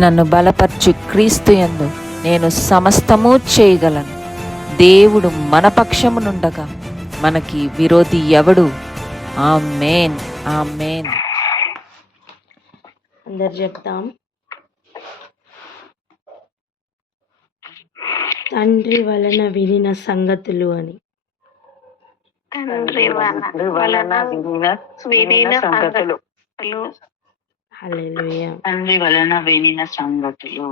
నన్ను బలపరచు క్రీస్తు యందు నేను సమస్తము చేయగలను. దేవుడు మన పక్షమునుండగా మనకి విరోధి ఎవడు? ఆమేన్, ఆమేన్. అందరు చెప్తాం. తండ్రి వలన వినిన సంగతులు అని. తండ్రి వలన వినిన సంగతులు. హల్లెలూయా. తండ్రి వలన వినిన సంగతులు.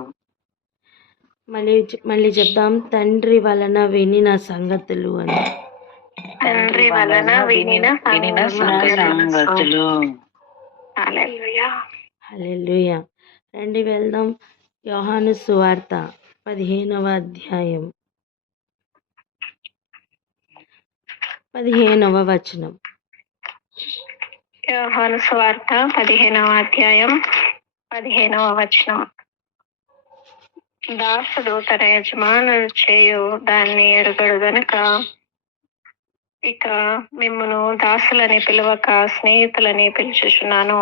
మళ్ళీ చెప్తాం. తండ్రి వలన వినిన సంగతులు అని. తండ్రి వలన వినిన సంగతులు. హల్లెలూయా. హల్లెలూయా. రండి వెళ్దాం. యోహాను సువార్త 15వ అధ్యాయం 15వ వచనం. యోహాను సువార్త 15వ అధ్యాయం 15వ వచనం. దాసుడు తన యజమానుడు చేయు దాన్ని ఎరుగడు గనుక ఇక మిమ్మును దాసులని పిలువక స్నేహితులని పిలుచుచున్నాను.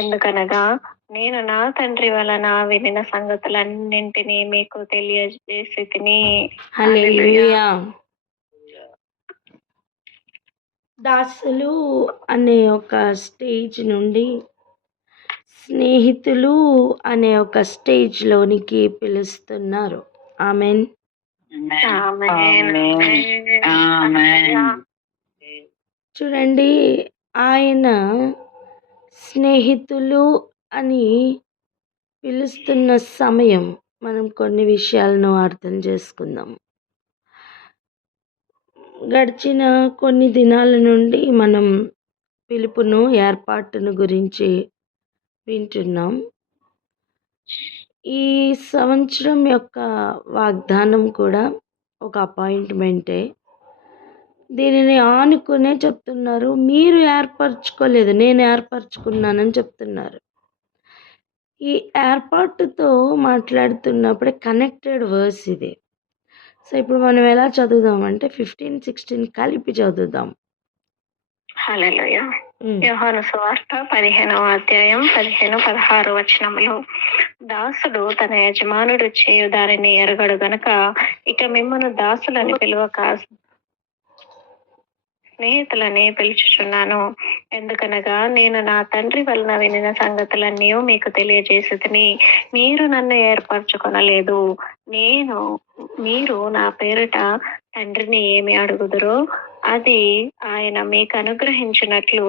ఎందుకనగా నేను నా తండ్రి వలన వినిన సంగతులన్నింటినీ మీకు తెలియజేసి తిని. హల్లెలూయా. దాసులు అనే ఒక స్టేజ్ నుండి స్నేహితులు అనే ఒక స్టేజ్ లోనికి పిలుస్తున్నారు. ఆమెన్. చూడండి, ఆయన స్నేహితులు అని పిలుస్తున్న సమయం మనం కొన్ని విషయాలను అర్థం చేసుకుందాం. గడిచిన కొన్ని దినాల నుండి మనం పిలుపును, ఏర్పాటును గురించి వింటున్నాం. ఈ సంవత్సరం యొక్క వాగ్దానం కూడా ఒక అపాయింట్మెంటే. దీనిని ఆనుకునే చెప్తున్నారు. మీరు ఏర్పరచుకోలేదు, నేను ఏర్పరచుకున్నానని చెప్తున్నారు. ఈ ఏర్పాటుతో మాట్లాడుతున్నప్పుడే కనెక్టెడ్ వర్స్ ఇది. సో ఇప్పుడు మనం ఎలా చదువుదాం అంటే 15, 16 కలిపి చదువుదాం. హల్లెలూయా. యోహాను సువార్త 15వ అధ్యాయం 15, 16 వచనములు. దాసుడు తన యజమానుడు చేయు దానిని ఎరగడు గనక ఇక మిమ్మల్ని దాసులని పిలువక స్నేహితులని పిలుచుచున్నాను. ఎందుకనగా నేను నా తండ్రి వలన వినిన సంగతులన్నీ మీకు తెలియజేసి తిని. మీరు నన్ను ఏర్పరచుకొనలేదు. మీరు నా పేరిట తండ్రిని ఏమి అడుగుదురో అది ఆయన మీకు అనుగ్రహించినట్లు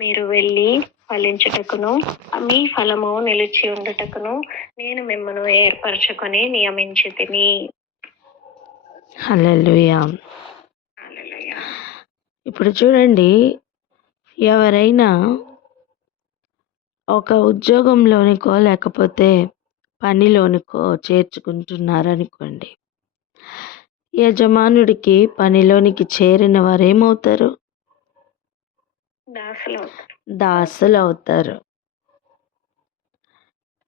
మీరు వెళ్ళి ఫలించుటకును మీ ఫలము నిలిచి ఉండుటకును నేను మిమ్మల్ని ఏర్పరచుకొని నియమించి తిని. హల్లెలూయా. ఇప్పుడు చూడండి, ఎవరైనా ఒక ఉద్యోగంలోనికో లేకపోతే పనిలోనికో చేర్చుకుంటున్నారనుకోండి. యజమానుడికి పనిలోనికి చేరిన వారు ఏమవుతారు? దాసులు అవుతారు.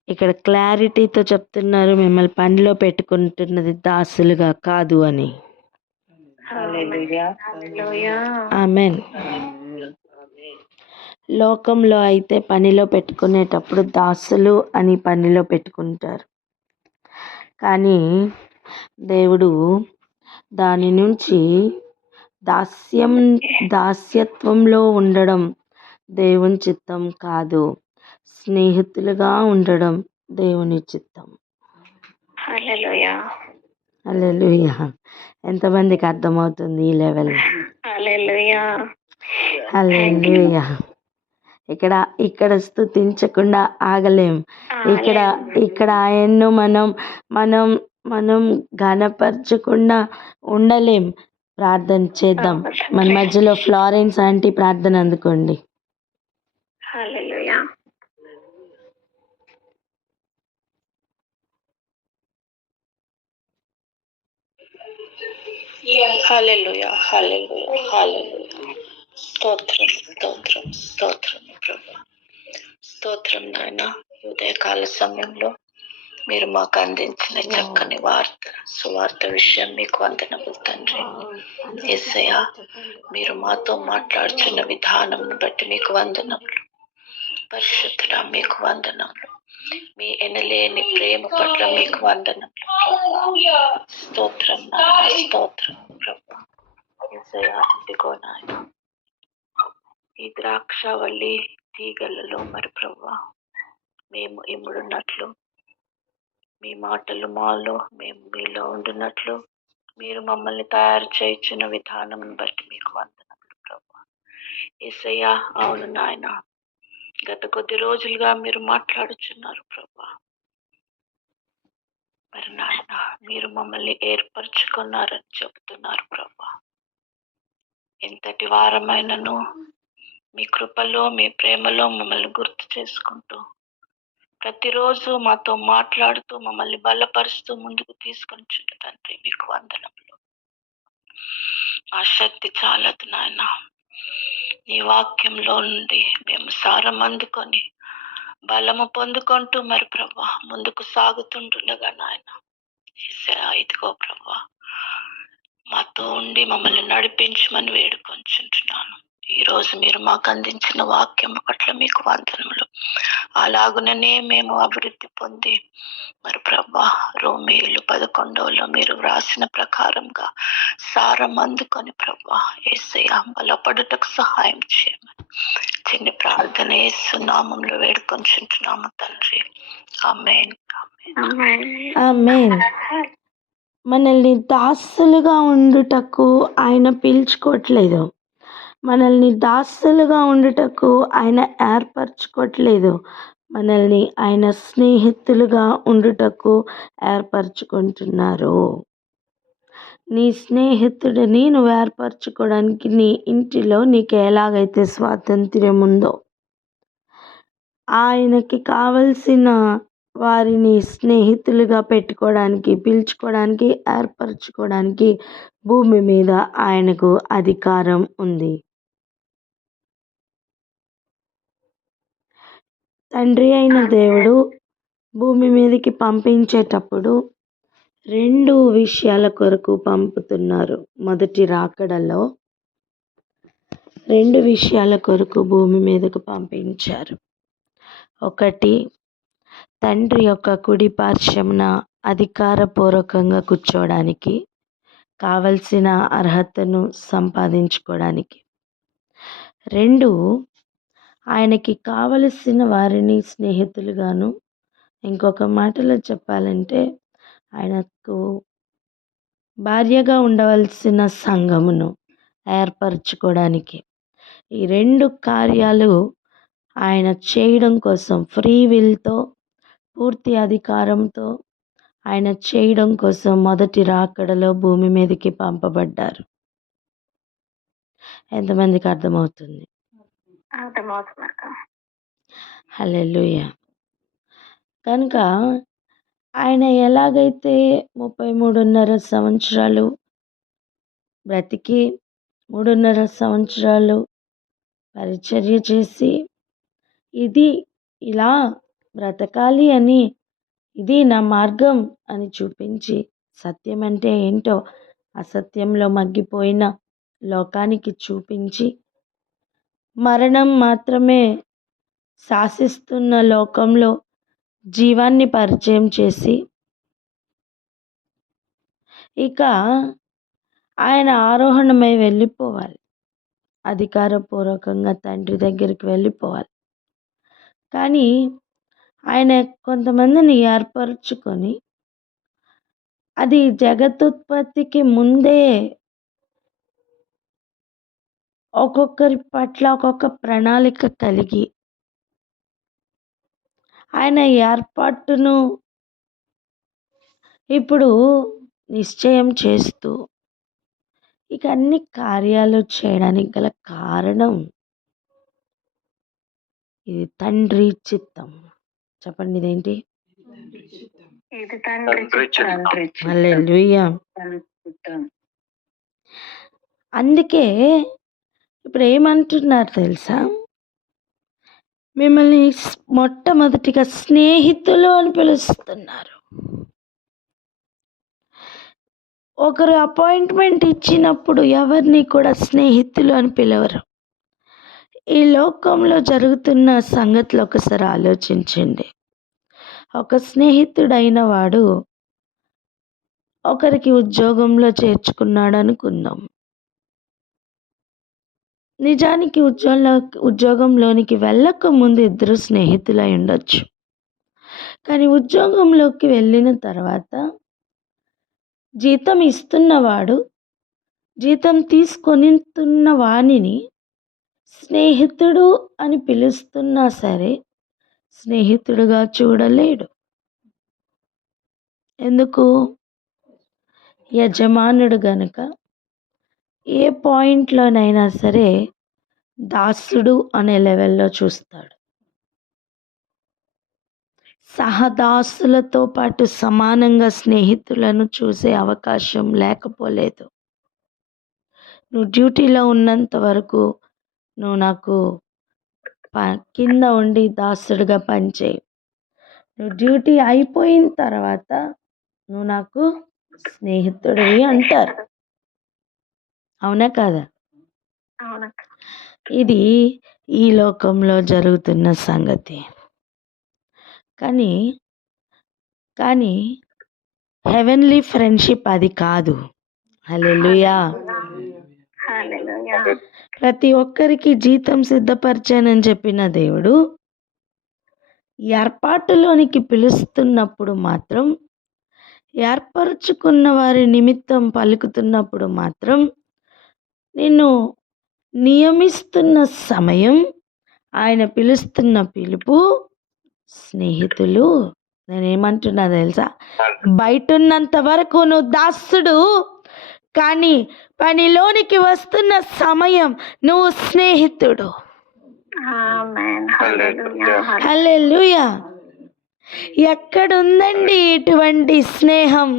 ఇక్కడ క్లారిటీతో చెప్తున్నారు, మిమ్మల్ని పనిలో పెట్టుకుంటున్నది దాసులుగా కాదు అని. ఆమేన్. లోకంలో అయితే పనిలో పెట్టుకునేటప్పుడు దాసులు అని పనిలో పెట్టుకుంటారు. కానీ దేవుడు దాని నుంచి దాస్యత్వంలో ఉండడం దేవుని చిత్తం కాదు, స్నేహితులుగా ఉండడం దేవుని చిత్తం. హల్లెలూయా. హల్లెలూయా. ఎంతమందికి అర్థమవుతుంది ఈ లెవెల్? హల్లెలూయా. హల్లెలూయా. ఇక్కడ స్తుతించకుండా ఆగలేం. ఇక్కడ ఆయన్ను మనం ఘనపరచకుండా ఉండలేం. ప్రార్థన చేద్దాం. మన మధ్యలో ఫ్లోరెన్స్ ఆంటీ ప్రార్థన అందుకోండి. హల్లెలూయా. హల్లెలూయా. హల్లెలూయా. హల్లెలూయా. స్తోత్రం, స్తోత్రం, స్తోత్రం ప్రభు. స్తోత్రం నాయన. ఉదయకాల సమయంలో మీరు మాకు అందించిన చక్కని సువార్త విషయం మీకు వందనములు తండ్రి. యేసయ్యా, మీరు మాతో మాట్లాడుతున్న విధానం బట్టి మీకు వందనములు. పరిశుద్ధుడా మీకు వందనములు. మీ ఎనలేని ప్రేమ పట్ల మీకు వందనం ప్రభా. స్తోత్రం నాయన, స్తోత్రం ప్రభా. యేసయ్యా, ఇదిగో నాయన ఈ ద్రాక్షవల్లి తీగలలో మరి ప్రభా మేము ఇముడున్నట్లు, మీ మాటలు మాలో మేము మీలో ఉండున్నట్లు మీరు మమ్మల్ని తయారు చేయించిన విధానం బట్టి మీకు వందనములు ప్రభా. యేసయ్యా, అవును నాయన, గత కొద్ది రోజులుగా మీరు మాట్లాడుచున్నారు ప్రభా. మరి నాయన మీరు మమ్మల్ని ఏర్పరచుకున్నారని చెబుతున్నారు ప్రభా. ఎంతటి వారమైనను మీ కృపలో మీ ప్రేమలో మమ్మల్ని గుర్తు చేసుకుంటూ ప్రతిరోజు మాతో మాట్లాడుతూ మమ్మల్ని బలపరుస్తూ ముందుకు తీసుకొని తండ్రి మీకు వందనములు. ఆ శక్తి చాలదు నాయన, నీ వాక్యంలో నుండి మేము సారం అందుకొని బలము పొందుకుంటూ మరి ప్రభా ముందుకు సాగుతుంటుండగా నాయన యేసయ్యా, ఇదిగో ప్రభా మాతో ఉండి మమ్మల్ని నడిపించమని వేడుకొంచుంటున్నాను. ఈ రోజు మీరు మాకు అందించిన వాక్యం పట్ల మీకు వందనములు. అలాగుననే మేము అభివృద్ధి పొంది మరి ప్రభా రోమీయులు 11లో మీరు వ్రాసిన ప్రకారంగా సారం అందుకొని ప్రభా యేసయ్యా బలపడుటకు సహాయం చేయమని చిన్న ప్రార్థన యేసు నామములో వేడుకొంచుంటున్నాము తండ్రి. ఆమేన్. ఆమేన్. మనల్ని దాసులుగా ఉండుటకు ఆయన పిలుచుకోవట్లేదు. మనల్ని దాసులుగా ఉండుటకు ఆయన ఏర్పరచుకోవట్లేదు. మనల్ని ఆయన స్నేహితులుగా ఉండుటకు ఏర్పరచుకుంటున్నారు. నీ స్నేహితుడిని నువ్వు ఏర్పరచుకోవడానికి నీ ఇంటిలో నీకు ఎలాగైతే స్వాతంత్ర్యం ఉందో, ఆయనకి కావలసిన వారిని స్నేహితులుగా పెట్టుకోవడానికి, పిలుచుకోవడానికి, ఏర్పరచుకోవడానికి భూమి మీద ఆయనకు అధికారం ఉంది. తండ్రి అయిన దేవుడు భూమి మీదకి పంపించేటప్పుడు 2 విషయాల కొరకు పంపుతున్నారు. మొదటి రాకడలో 2 విషయాల కొరకు భూమి మీదకు పంపించారు. ఒకటి, తండ్రి యొక్క కుడి పార్శ్వమున అధికారపూర్వకంగా కూర్చోవడానికి, కావలసిన అర్హతను సంపాదించుకోవడానికి. 2, ఆయనకి కావలసిన వారిని స్నేహితులుగాను, ఇంకొక మాటలో చెప్పాలంటే ఆయనకు భార్యగా ఉండవలసిన సంఘమును ఏర్పరచుకోవడానికి. ఈ 2 కార్యాలు ఆయన చేయడం కోసం ఫ్రీ విల్తో, పూర్తి అధికారంతో ఆయన చేయడం కోసం మొదటి రాకడలో భూమి మీదకి పంపబడ్డారు. ఎంతమందికి అర్థమవుతుంది? హల్లెలూయా. కనుక ఆయన ఎలాగైతే 33.5 సంవత్సరాలు బ్రతికి 3.5 సంవత్సరాలు పరిచర్య చేసి ఇది ఇలా బ్రతకాలి అని, ఇది నా మార్గం అని చూపించి, సత్యం అంటే ఏంటో అసత్యంలో మగ్గిపోయిన లోకానికి చూపించి, మరణం మాత్రమే శాసిస్తున్న లోకంలో జీవాన్ని పరిచయం చేసి, ఇక ఆయన ఆరోహణమై వెళ్ళిపోవాలి, అధికారపూర్వకంగా తండ్రి దగ్గరికి వెళ్ళిపోవాలి. కానీ ఆయన కొంతమందిని ఏర్పరచుకొని, అది జగతుత్పత్తికి ముందే ఒక్కొక్కరి పట్ల ఒక్కొక్క ప్రణాళిక కలిగి ఆయన ఏర్పాటును ఇప్పుడు నిశ్చయం చేస్తూ ఇక అన్ని కార్యాలు చేయడానికి గల కారణం ఇది తండ్రి చిత్తం. చెప్పండి, ఇదేంటి? హల్లెలూయా. అందుకే ఇప్పుడు ఏమంటున్నారు తెలుసా? మిమ్మల్ని మొట్టమొదటిగా స్నేహితులు అని పిలుస్తున్నారు. ఒకరు అపాయింట్మెంట్ ఇచ్చినప్పుడు ఎవరిని కూడా స్నేహితులు అని పిలవరు. ఈ లోకంలో జరుగుతున్న సంగతులు ఒకసారి ఆలోచించండి. ఒక స్నేహితుడైన వాడు ఒకరికి ఉద్యోగంలో చేర్చుకున్నాడు అనుకుందాం. నిజానికి ఉద్యోగంలోనికి వెళ్ళక ముందు ఇద్దరు స్నేహితులై ఉండొచ్చు. కానీ ఉద్యోగంలోకి వెళ్ళిన తర్వాత జీతం ఇస్తున్నవాడు జీతం తీసుకొనితున్న వానిని స్నేహితుడు అని పిలుస్తున్నా సరే స్నేహితుడుగా చూడలేడు. ఎందుకు? యజమానుడు గనుక ఏ పాయింట్లోనైనా సరే దాసుడు అనే లెవెల్లో చూస్తాడు. సహదాసులతో పాటు సమానంగా స్నేహితులను చూసే అవకాశం లేకపోలేదు. నువ్వు డ్యూటీలో ఉన్నంత వరకు నువ్వు నాకు కింద ఉండి దాసుడుగా పనిచేయి. నువ్వు డ్యూటీ అయిపోయిన తర్వాత నువ్వు నాకు స్నేహితుడివి అంటారు. అవునా కాదా? ఇది ఈ లోకంలో జరుగుతున్న సంగతి. కానీ హెవెన్లీ ఫ్రెండ్షిప్ అది కాదు. హల్లెలూయా. ప్రతి ఒక్కరికి జీతం సిద్ధపరిచానని చెప్పిన దేవుడు ఏర్పాటులోనికి పిలుస్తున్నప్పుడు మాత్రం, ఏర్పరచుకున్న వారి నిమిత్తం పలుకుతున్నప్పుడు మాత్రం, నిన్ను నియమిస్తున్న సమయం, ఆయన పిలుస్తున్న పిలుపు స్నేహితులు. నేనేమంటున్నా తెలుసా? బయట ఉన్నంత వరకు నువ్వు దాసుడు, కానీ పనిలోనికి వస్తున్న సమయం నువ్వు స్నేహితుడు. హల్లెలూయా. ఎక్కడుందండి ఇటువంటి స్నేహం?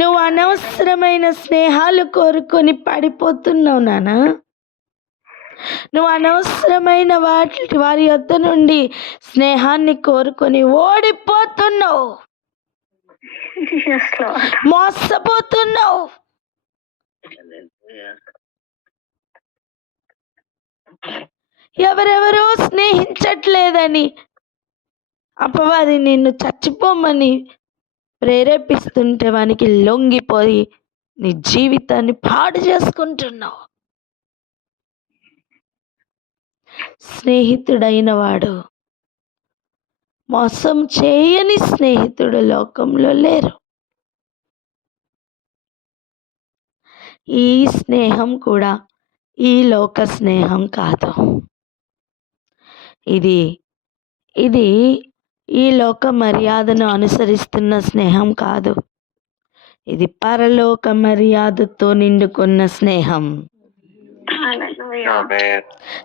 నువ్వు అనవసరమైన స్నేహాలు కోరుకొని పడిపోతున్నావు నాన్న. నువ్వు అనవసరమైన వారి వద్ద నుండి స్నేహాన్ని కోరుకొని ఓడిపోతున్నావు, మోసపోతున్నావు. ఎవరెవరో స్నేహించట్లేదని అపవాది నిన్ను చచ్చిపోమని ప్రేరేపిస్తుంటే వానికి లొంగిపోయి నీ జీవితాన్ని పాడు చేసుకుంటున్నావు. స్నేహితుడైన వాడు, మోసం చేయని స్నేహితుడు లోకంలో లేరు. ఈ స్నేహం కూడా ఈ లోక స్నేహం కాదు. ఇది ఈ లోక మర్యాదను అనుసరిస్తున్న స్నేహం కాదు. ఇది పరలోక మర్యాదతో నిండుకున్న స్నేహం.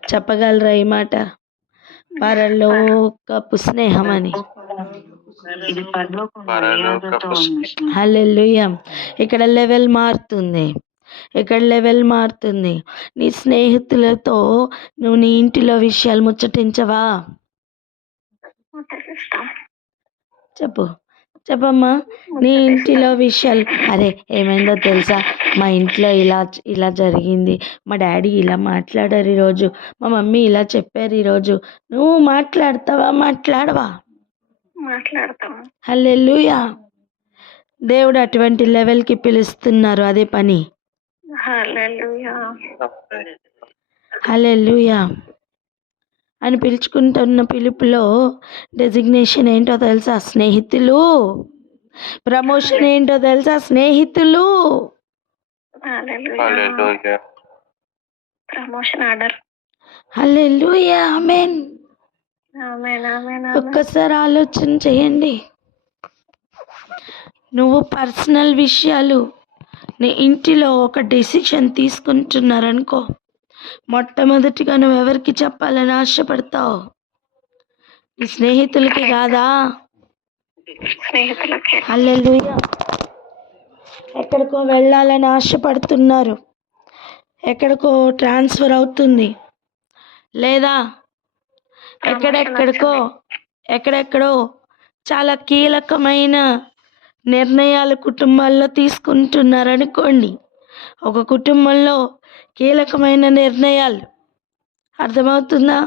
చెప్పగలరా ఈ మాట? పరలోకపు స్నేహం అని. హల్లెలూయా. ఇక్కడ లెవెల్ మారుతుంది. నీ స్నేహితులతో నువ్వు నీ ఇంటిలో విషయాలు ముచ్చటించవా? చెప్పమ్మా. నీ ఇంటిలో విషయాలు, అరే ఏమైందో తెలుసా, మా ఇంట్లో ఇలా జరిగింది, మా డాడీ ఇలా మాట్లాడారు ఈరోజు, మా మమ్మీ ఇలా చెప్పారు ఈరోజు. నువ్వు మాట్లాడతావా? మాట్లాడవా? హల్లెలూయా. దేవుడు అటువంటి లెవెల్కి పిలుస్తున్నారు. అదే పని. హల్లెలూయా అని పిలుచుకుంటున్న పిలుపులో డెసిగ్నేషన్ ఏంటో తెలుసా? స్నేహితులు. ప్రమోషన్ ఏంటో తెలుసా? స్నేహితులు. Promotion order. హల్లెలూయా. ఆమేన్. ఒక్కసారి ఆలోచన చేయండి. నువ్వు పర్సనల్ విషయాలు నీ ఇంటిలో ఒక డెసిషన్ తీసుకుంటున్నారనుకో, మొట్టమొదటిగా నువ్వు ఎవరికి చెప్పాలని ఆశపడతావు? నీ స్నేహితులకి కాదా? హల్లెలూయా. ఎక్కడికో వెళ్ళాలని ఆశపడుతున్నారు, ఎక్కడికో ట్రాన్స్ఫర్ అవుతుంది, లేదా ఎక్కడెక్కడో చాలా కీలకమైన నిర్ణయాలు కుటుంబాల్లో తీసుకుంటున్నారనుకోండి. ఒక కుటుంబంలో కీలకమైన నిర్ణయాలు, అర్థమవుతుందా?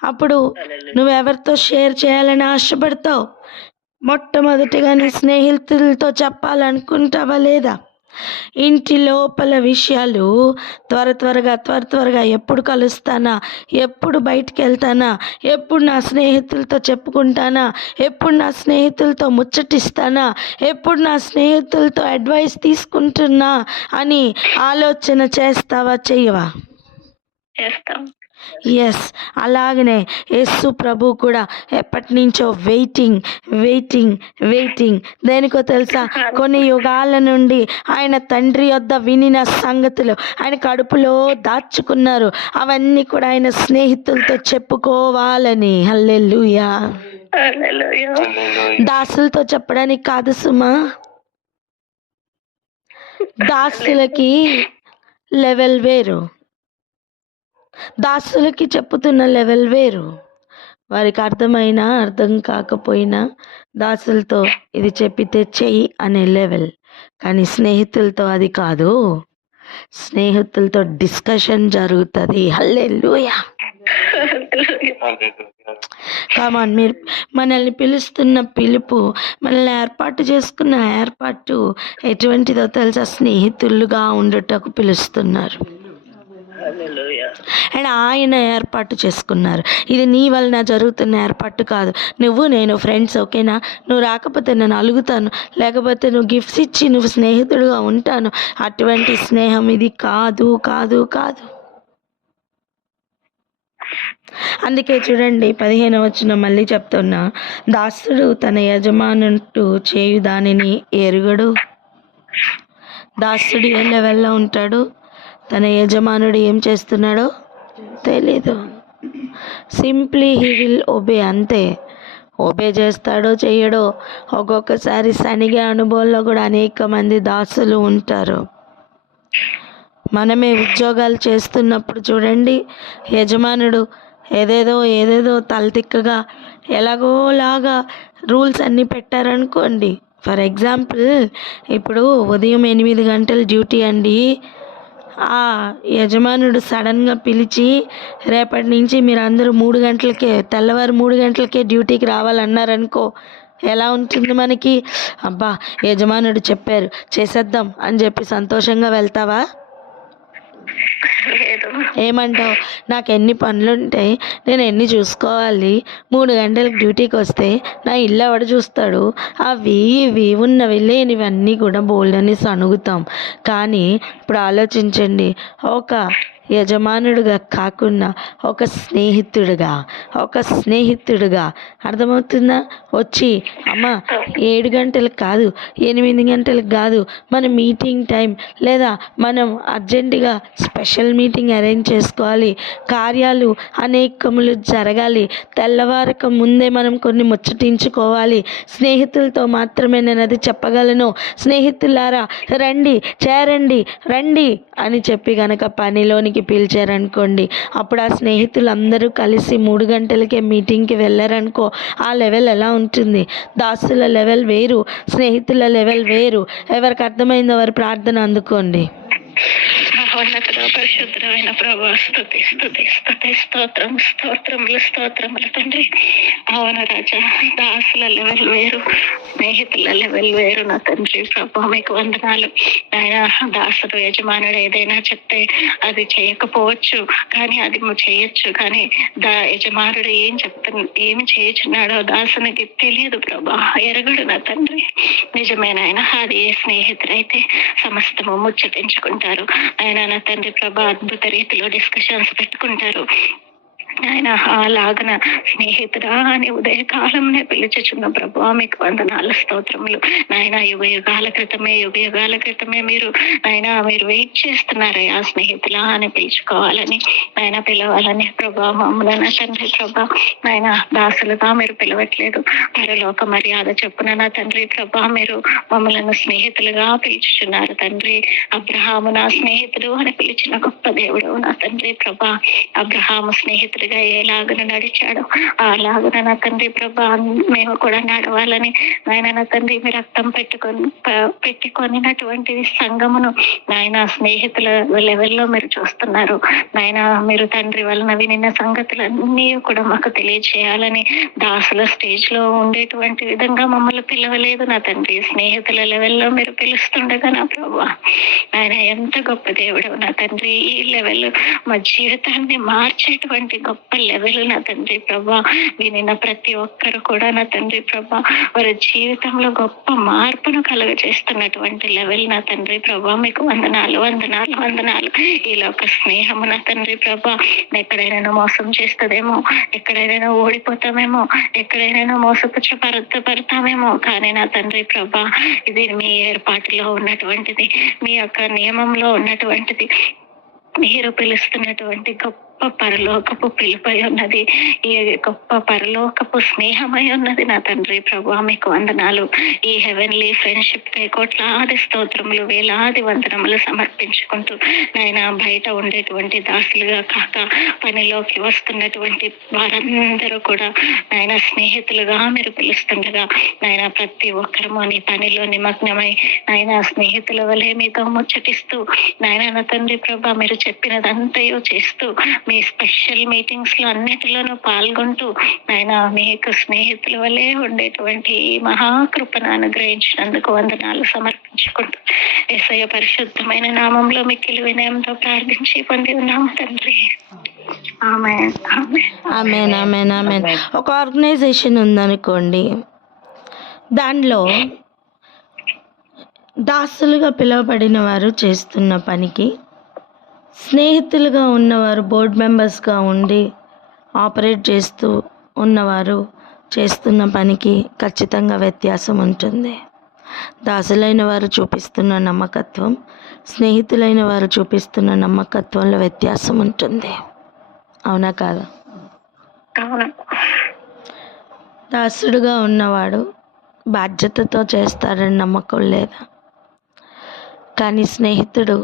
అప్పుడు నువ్వెవరితో షేర్ చేయాలని ఆశపడతావు? మొట్టమొదటిగా నీ స్నేహితులతో చెప్పాలనుకుంటావా లేదా? ఇంటి లోపల విషయాలు త్వరగా ఎప్పుడు కలుస్తానా, ఎప్పుడు బయటికి వెళ్తానా, ఎప్పుడు నా స్నేహితులతో చెప్పుకుంటానా, ఎప్పుడు నా స్నేహితులతో ముచ్చటిస్తానా, ఎప్పుడు నా స్నేహితులతో అడ్వైస్ తీసుకుంటున్నా అని ఆలోచన చేస్తావా, చెయ్యవా? చేస్తాం. ఎస్, అలాగనే యేసు ప్రభు కూడా ఎప్పటి నుంచో వెయిటింగ్ దేనికో తెలుసా? కొన్ని యుగాల నుండి ఆయన తండ్రి యొద్ద వినిన సంగతులు ఆయన కడుపులో దాచుకున్నారు. అవన్నీ కూడా ఆయన స్నేహితులతో చెప్పుకోవాలని. హల్లెలూయా. హల్లెలూయా. దాసులతో చెప్పడానికి కాదు సుమా. దాసులకి లెవెల్ వేరు, దాసులకి చెప్పుతున్న లెవెల్ వేరు. వారికి అర్థమైనా అర్థం కాకపోయినా దాసులతో ఇది చెప్పితే చెయ్యి అనే లెవెల్. కానీ స్నేహితులతో అది కాదు. స్నేహితులతో డిస్కషన్ జరుగుతుంది. హల్లెలూయా. కమాన్, మీరు మనల్ని పిలుస్తున్న పిలుపు, మనల్ని ఏర్పాటు చేసుకున్న ఏర్పాటు ఎటువంటిదో తెలుసా? స్నేహితులుగా ఉండటకు పిలుస్తున్నారు. అండ్ ఆయన ఏర్పాటు చేసుకున్నారు. ఇది నీ వలన జరుగుతున్న ఏర్పాటు కాదు. నువ్వు నేను ఫ్రెండ్స్, ఓకేనా? నువ్వు రాకపోతే నేను అలుగుతాను, లేకపోతే నువ్వు గిఫ్ట్స్ ఇచ్చి నువ్వు స్నేహితుడుగా ఉంటాను. అటువంటి స్నేహం ఇది కాదు. అందుకే చూడండి 15వ వచనం మళ్ళీ చెప్తున్నా. దాసుడు తన యజమానుడు చేయు దానిని ఎరుగడు. దాసుడు ఏ లెవెల్లో ఉంటాడు? తన యజమానుడు ఏం చేస్తున్నాడో తెలీదు. సింప్లీ హీ విల్ ఒబే, అంతే. ఒబే చేస్తాడో చెయ్యడో. ఒక్కొక్కసారి శనిగే అనుభవంలో కూడా అనేక మంది దాసులు ఉంటారు. మనమే ఉద్యోగాలు చేస్తున్నప్పుడు చూడండి, యజమానుడు ఏదేదో తలతిక్కగా ఎలాగోలాగా రూల్స్ అన్నీ పెట్టారనుకోండి. ఫర్ ఎగ్జాంపుల్, ఇప్పుడు ఉదయం 8 గంటల డ్యూటీ అండి. ఆ యజమానుడు సడన్గా పిలిచి రేపటి నుంచి మీరు అందరూ తెల్లవారు 3 గంటలకే డ్యూటీకి రావాలన్నారనుకో, ఎలా ఉంటుంది మనకి? అబ్బా, యజమానుడు చెప్పారు చేసేద్దాం అని చెప్పి సంతోషంగా వెళ్తావా? ఏమంటావు? నాకు ఎన్ని పనులుంటాయి, నేను ఎన్ని చూసుకోవాలి, 3 గంటలకు డ్యూటీకి వస్తే నా ఇల్లు ఎవడు చూస్తాడు, అవి ఇవి ఉన్నవి లేనివన్నీ కూడా బోల్డని సణుగుతాం. కానీ ఇప్పుడు ఆలోచించండి, ఒక యజమానుడిగా కాకుండా ఒక స్నేహితుడిగా అర్థమవుతుందా? వచ్చి అమ్మ 7 గంటలకు కాదు, 8 గంటలకు కాదు, మన మీటింగ్ టైం, లేదా మనం అర్జెంటుగా స్పెషల్ మీటింగ్ అరేంజ్ చేసుకోవాలి, కార్యాలు అనేకములు జరగాలి, తెల్లవారక ముందే మనం కొన్ని ముచ్చటించుకోవాలి. స్నేహితులతో మాత్రమే నేను అది చెప్పగలను. స్నేహితులారా రండి, చేరండి, రండి అని చెప్పి గనక పనిలోనికి పిలిచారనుకోండి, అప్పుడు ఆ స్నేహితులు అందరూ కలిసి 3 గంటలకే మీటింగ్కి వెళ్ళారనుకో, ఆ లెవెల్ ఎలా ఉంటుంది? దాసుల లెవెల్ వేరు, స్నేహితుల లెవెల్ వేరు. ఎవరికి అర్థమైందో వారి ప్రార్థన అందుకోండి. మహోన్నతుడ పరిశుద్ధమైన ప్రభా, స్తుతి స్తోత్రములు తండ్రి. అవును రాజా, దాసుల లెవెల్ వేరు, స్నేహితుల లెవెల్ వేరు నా తండ్రి. ప్రభా మీకు వందనాలు. ఆయన దాసుడు యజమానుడు ఏదైనా చెప్తే అది చేయకపోవచ్చు, కానీ అది చేయొచ్చు. కానీ యజమానుడు ఏమి చేయుచున్నాడో దాసునికి తెలియదు ప్రభా, ఎరగడు నా తండ్రి. నిజమైన ఆయన అది ఏ స్నేహితుడైతే సమస్తము ముచ్చటించుకుంటారు. ఆయన నా తండ్రి ప్రభా అద్భుత రీతిలో డిస్కషన్స్ పెట్టుకుంటారు. ఆయన అలాగన స్నేహితుడా అని ఉదయకాలంనే పిలుచుచున్న ప్రభా మీకు వందనాలు, స్తోత్రములు. నాయన యుగ యుగాల క్రితమే మీరు వెయిట్ చేస్తున్నారయ్యా, స్నేహితులా అని పిలుచుకోవాలని, ఆయన పిలవాలని ప్రభా మమ్మల్ని తండ్రి. ప్రభా నాయన దాసులుగా మీరు పిలవట్లేదు, పరలోక మర్యాద చెప్పున నా తండ్రి ప్రభా మీరు మమ్మల్ని స్నేహితులుగా పిలుచుచున్నారు తండ్రి. అబ్రహాము నా స్నేహితుడు అని పిలిచిన గొప్ప దేవుడు నా తండ్రి ప్రభా. అబ్రహాము స్నేహితుడు సాక్షిగా ఎలాగను నడిచాడో అలాగన నా తండ్రి ప్రభా మేము కూడా నడవాలని నాయన నా తండ్రి మీ రక్తం పెట్టుకొనినటువంటి సంఘమును నాయన స్నేహితుల లెవెల్లో మీరు చూస్తున్నారు నాయన. మీరు తండ్రి వలన వినిన సంగతులన్నీ కూడా మాకు తెలియచేయాలని దాసుల స్టేజ్ లో ఉండేటువంటి విధంగా మమ్మల్ని పిలవలేదు నా తండ్రి. స్నేహితుల లెవెల్లో మీరు పిలుస్తుండగా నా ప్రభా ఆయన ఎంత గొప్ప దేవుడు నా తండ్రి. ఈ లెవెల్ మా జీవితాన్ని మార్చేటువంటి గొప్ప లెవెల్ నా తండ్రి ప్రభా. వినిన ప్రతి ఒక్కరు కూడా నా తండ్రి ప్రభా వారి జీవితంలో గొప్ప మార్పును కలుగజేస్తున్నటువంటి లెవెల్ నా తండ్రి ప్రభా. మీకు వందనాలు వందనాలు వందనాలు. ఇలా ఒక స్నేహము నా తండ్రి ప్రభా ఎక్కడైనా మోసం చేస్తుందేమో, ఎక్కడైనా ఓడిపోతామేమో, ఎక్కడైనా మోసపుచ్చపడతామేమో, కానీ నా తండ్రి ప్రభా ఇది మీ ఏర్పాటులో ఉన్నటువంటిది, మీ యొక్క నియమంలో ఉన్నటువంటిది, మీరు పిలుస్తున్నటువంటి గొప్ప పరలోకపు పిలుపై ఉన్నది, ఈ గొప్ప పరలోకపు స్నేహమై ఉన్నది నా తండ్రి ప్రభా. మీకు వందనాలు. ఈ హెవెన్లీ ఫ్రెండ్షిప్ కై కోట్లాది స్తోత్రములు వేలాది వందనములు సమర్పించుకుంటూ నాయన బయట ఉండేటువంటి దాసులుగా కాక పనిలోకి వస్తున్నటువంటి వారందరూ కూడా నాయన స్నేహితులుగా మీరు పిలుస్తుండగా నాయన ప్రతి ఒక్కరము నీ పనిలో నిమగ్నమై నాయన స్నేహితుల వలె మీతో ముచ్చటిస్తూ నాయన నా తండ్రి ప్రభా మీరు చెప్పినదంతయో చేస్తూ మీ స్పెషల్ మీటింగ్స్ లో అన్నిటిలోనూ పాల్గొంటూ ఆయన మీకు స్నేహితుల వల్లే ఉండేటువంటి మహాకృపను అనుగ్రహించినందుకు వందనాలు సమర్పించుకుంటూ యేసయ్య పరిశుద్ధమైన నామంలో మిక్కిలి వినయంతో ప్రార్థించి పొంది ఉన్నాము తండ్రి. ఆమేన్ ఆమెన్ ఆమెన్ ఆమెన్. ఒక ఆర్గనైజేషన్ ఉందనుకోండి, దానిలో దాసులుగా పిలువబడిన వారు చేస్తున్న పనికి స్నేహితులుగా ఉన్నవారు బోర్డ్ మెంబర్స్గా ఉండి ఆపరేట్ చేస్తూ ఉన్నవారు చేస్తున్న పనికి ఖచ్చితంగా వ్యత్యాసం ఉంటుంది. దాసులైన వారు చూపిస్తున్న నమ్మకత్వం, స్నేహితులైన వారు చూపిస్తున్న నమ్మకత్వంలో వ్యత్యాసం ఉంటుంది. అవునా కాదా? దాసుడుగా ఉన్నవాడు బాధ్యతతో చేస్తాడని నమ్మకం లేదా, కానీ స్నేహితుడు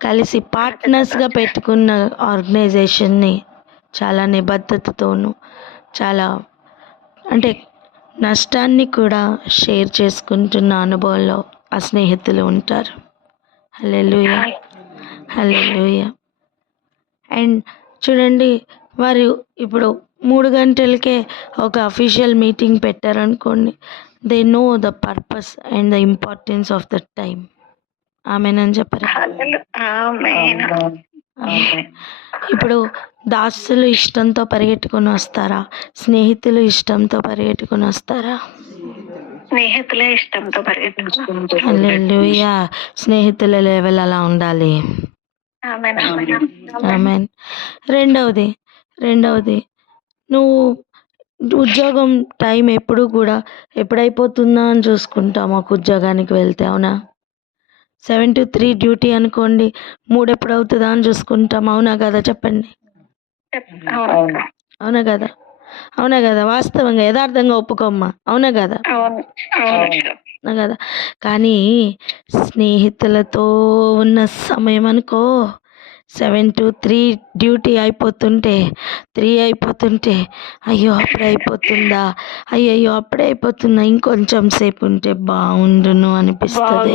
కలిసి పార్ట్నర్స్గా పెట్టుకున్న ఆర్గనైజేషన్ని చాలా నిబద్ధతతోనూ చాలా అంటే నష్టాన్ని కూడా షేర్ చేసుకుంటున్న అనుభవంలో ఆ స్నేహితులు ఉంటారు. హల్లెలూయా హల్లెలూయా. అండ్ చూడండి, వారు ఇప్పుడు 3 గంటలకే ఒక అఫీషియల్ మీటింగ్ పెట్టారనుకోండి, they know the purpose and the importance of the time. ఆమెనని చెప్పరా? ఇప్పుడు దాసులు ఇష్టంతో పరిగెట్టుకుని వస్తారా, స్నేహితులు ఇష్టంతో పరిగెట్టుకుని వస్తారా? స్నేహితులే ఇష్టంతో పరిగెత్తుకుంటారు. హల్లెలూయా. స్నేహితుల లెవెల్ అలా ఉండాలి. ఆమెన్. రెండవది నువ్వు ఉద్యోగం టైం ఎప్పుడు కూడా ఎప్పుడైపోతుందా అని చూసుకుంటాం ఒక ఉద్యోగానికి వెళ్తే. అవునా? 7 to 3 డ్యూటీ అనుకోండి, 3 ఎప్పుడు అవుతుందా అని చూసుకుంటాం. అవునా కదా? చెప్పండి. అవునా కదా? అవునా కదా? వాస్తవంగా యథార్థంగా ఒప్పుకోమ్మా. అవునా కదా? అవునా కదా? కానీ స్నేహితులతో ఉన్న సమయం అనుకో, 7 to 3 డ్యూటీ అయిపోతుంటే 3 అయిపోతుంటే అయ్యో అప్పుడే అయిపోతుందా, అయ్యయ్యో అప్పుడే అయిపోతుందా, ఇంకొంచెం సేపు ఉంటే బాగుండును అనిపిస్తుంది.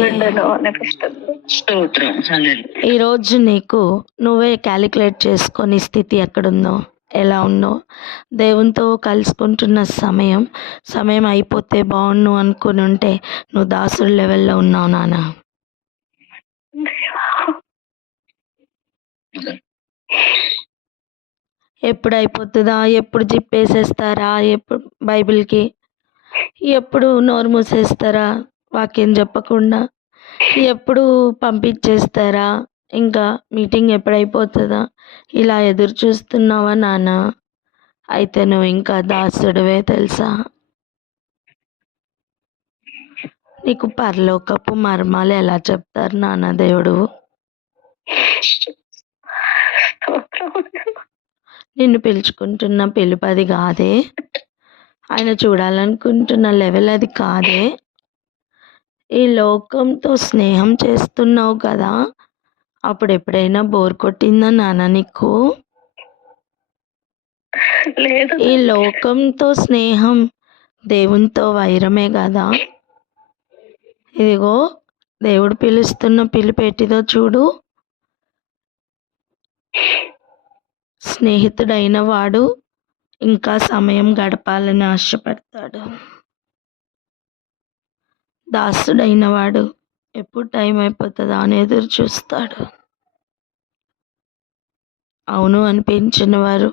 ఈరోజు నీకు నువ్వే క్యాలిక్యులేట్ చేసుకొని స్థితి ఎక్కడుందో, ఎలా ఉందో, దేవునితో కలుసుకుంటున్న సమయం అయిపోతే బాగుండు అనుకుని ఉంటే నువ్వు దాసుడు లెవెల్లో ఉన్నావు నాన్న. ఎప్పుడు అయిపోతుందా, ఎప్పుడు జిప్పేసేస్తారా, ఎప్పుడు బైబిల్కి ఎప్పుడు నోరు మూసేస్తారా వాక్యం చెప్పకుండా, ఎప్పుడు పంపించేస్తారా, ఇంకా మీటింగ్ ఎప్పుడైపోతుందా, ఇలా ఎదురు చూస్తున్నావా నాన్న? అయితే నువ్వు ఇంకా దాసుడివే తెలుసా. నీకు పరలోకపు మర్మాలు ఎలా చెప్తారు నాన్న దేవుడు? నిన్ను పిలుచుకుంటున్న పిలుపు అది కాదే, ఆయన చూడాలనుకుంటున్న లెవెల్ అది కాదే. ఈ లోకంతో స్నేహం చేస్తున్నావు కదా, అప్పుడు ఎప్పుడైనా బోర్ కొట్టిందా నాన్న నీకు? లేదు. ఈ లోకంతో స్నేహం దేవునితో వైరమే కదా. ఇదిగో దేవుడు పిలుస్తున్న పిలిపేటిదో చూడు. స్నేహితుడైన వాడు ఇంకా సమయం గడపాలని ఆశపడతాడు. దాసుడైన వాడు ఎప్పుడు టైం అయిపోతుందా అని ఎదురు చూస్తాడు. అవును అనిపించిన వారు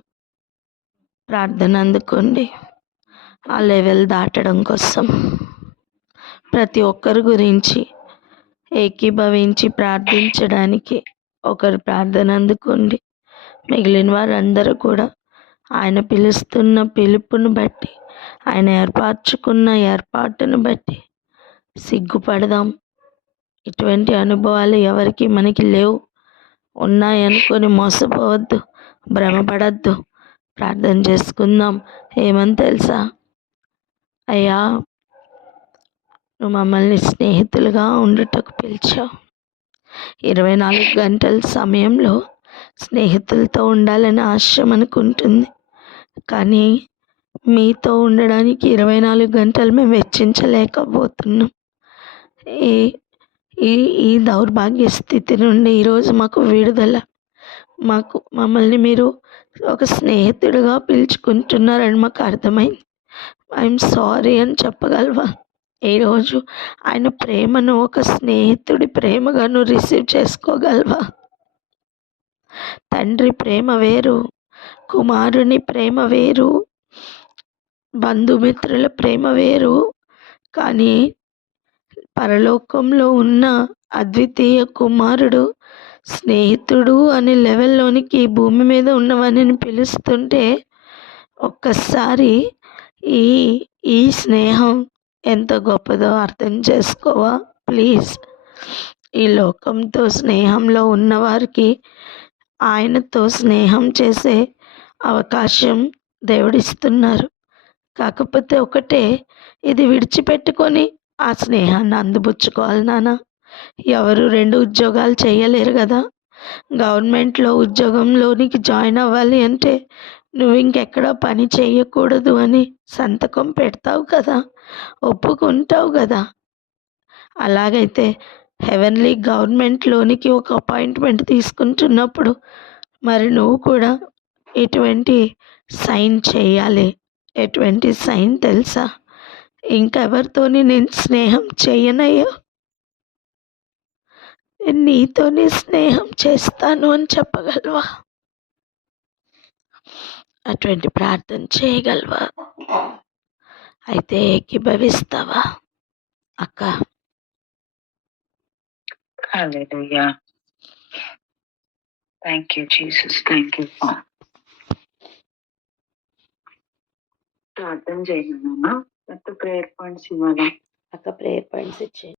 ప్రార్థన అందుకోండి. ఆ లెవెల్ దాటడం కోసం ప్రతి ఒక్కరి గురించి ఏకీభవించి ప్రార్థించడానికి ఒకరు ప్రార్థన అందుకోండి. మిగిలిన వారందరూ కూడా ఆయన పిలుస్తున్న పిలుపును బట్టి, ఆయన ఏర్పరచుకున్న ఏర్పాటును బట్టి సిగ్గుపడదాం. ఇటువంటి అనుభవాలు ఎవరికి మనకి లేవు. ఉన్నాయనుకొని మోసపోవద్దు, భ్రమపడద్దు. ప్రార్థన చేసుకుందాం. ఏమని తెలుసా, అయ్యా నువ్వు మమ్మల్ని స్నేహితులుగా ఉండుటకు పిలిచావు. 24 గంటల సమయంలో స్నేహితులతో ఉండాలని ఆశ మనకుంటుంది. కానీ మీతో ఉండడానికి 24 గంటలు మేము వెచ్చించలేకపోతున్నాం. ఈ ఈ ఈ దౌర్భాగ్య స్థితి నుండి ఈరోజు మాకు విడుదల. మమ్మల్ని మీరు ఒక స్నేహితుడిగా పిలుచుకుంటున్నారని మాకు అర్థమైంది. ఐఎమ్ సారీ అని చెప్పగలవా? ఈరోజు ఆయన ప్రేమను ఒక స్నేహితుడి ప్రేమగా నువ్వు రిసీవ్ చేసుకోగలవా? తండ్రి ప్రేమ వేరు, కుమారుని ప్రేమ వేరు, బంధుమిత్రుల ప్రేమ వేరు. కానీ పరలోకంలో ఉన్న అద్వితీయ కుమారుడు స్నేహితుడు అనే లెవెల్లోనికి భూమి మీద ఉన్నవాడిని పిలుస్తుంటే ఒక్కసారి ఈ ఈ స్నేహం ఎంత గొప్పదో అర్థం చేసుకోవా ప్లీజ్. ఈ లోకంతో స్నేహంలో ఉన్నవారికి ఆయనతో స్నేహం చేసే అవకాశం దేవుడిస్తున్నారు. కాకపోతే ఒకటే, ఇది విడిచిపెట్టుకొని ఆ స్నేహాన్ని అందిపుచ్చుకోవాలి నాన్న. ఎవరు 2 ఉద్యోగాలు చేయలేరు కదా. గవర్నమెంట్లో ఉద్యోగంలోనికి జాయిన్ అవ్వాలి అంటే నువ్వు ఇంకెక్కడో పని చేయకూడదు అని సంతకం పెడతావు కదా, ఒప్పుకుంటావు కదా. అలాగైతే హెవెన్లీ గవర్నమెంట్లోనికి ఒక అపాయింట్మెంట్ తీసుకుంటున్నప్పుడు మరి నువ్వు కూడా ఎటువంటి సైన్ చేయాలి. ఎటువంటి సైన్ తెలుసా? ఇంకెవరితోని నేను స్నేహం చేయనయ్యా, నేను నీతోనే స్నేహం చేస్తాను అని చెప్పగలవా? అటువంటి ప్రార్థన చేయగలవా? అయితే ఏకీభవిస్తావా అక్క? Hallelujah. Thank you Jesus. Thank you. ప్రార్థన చేయను ప్రేయర్ పాయింట్స్ ఇవ్వాలా? అక్క ప్రేయర్ పాయింట్స్ ఇచ్చేయండి.